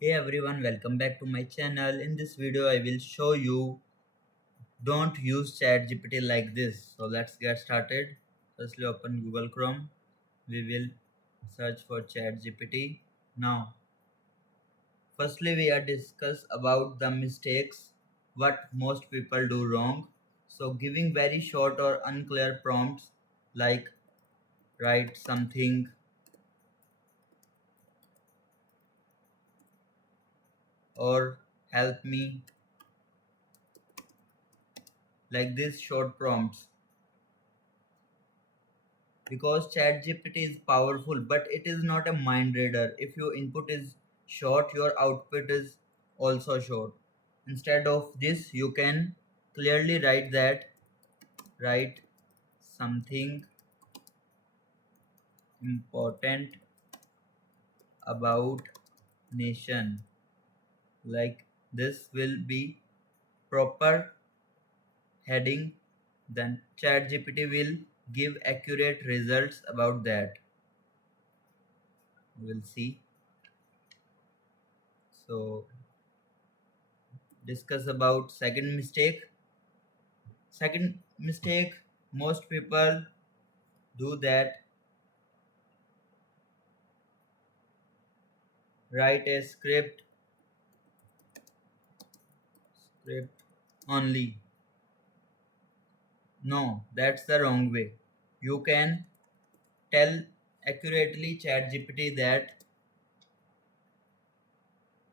Hey everyone, welcome back to my channel. In this video, I will show you don't use ChatGPT like this. So let's get started. Firstly, open Google Chrome. We will search for ChatGPT. Now, firstly, we are discuss about the mistakes what most people do wrong. So giving very short or unclear prompts like write something or help me, like this short prompts, because ChatGPT is powerful, but it is not a mind reader. If your input is short, your output is also short. Instead of this, you can clearly write something important about nation. Like this will be proper heading, then ChatGPT will give accurate results about that. We'll see. So discuss about second mistake most people do that, write a script only. No, that's the wrong way. You can tell accurately ChatGPT that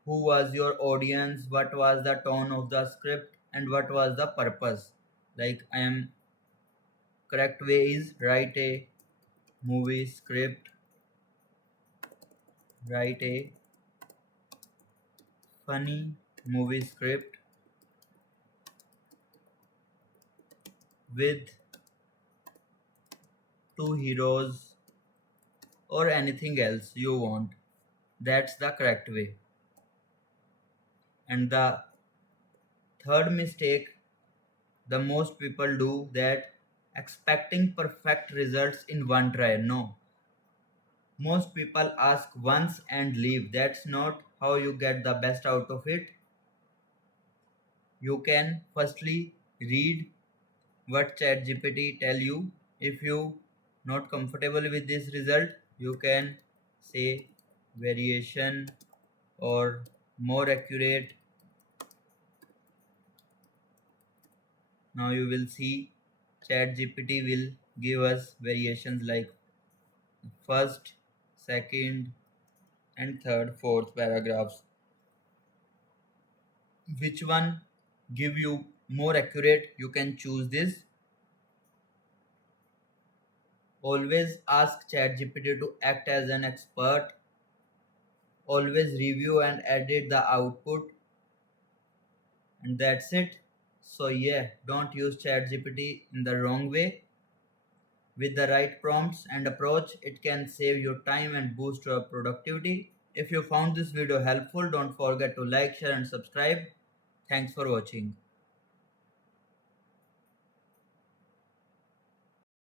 who was your audience, what was the tone of the script, and what was the purpose. Like I am correct way is write a movie script, write a funny movie script with two heroes or anything else you want. That's the correct way. And the third mistake the most people do that, expecting perfect results in one try. No. Most people ask once and leave. That's not how you get the best out of it. You can firstly read what ChatGPT tell you. If you not comfortable with this result, you can say variation or more accurate. Now you will see ChatGPT will give us variations like first, second, and third, fourth paragraphs. Which one give you more accurate? You can choose this. Always ask ChatGPT to act as an expert. Always review and edit the output, and that's it. So yeah, don't use ChatGPT in the wrong way. With the right prompts and approach, it can save your time and boost your productivity. If you found this video helpful, don't forget to like, share, and subscribe. Thanks for watching.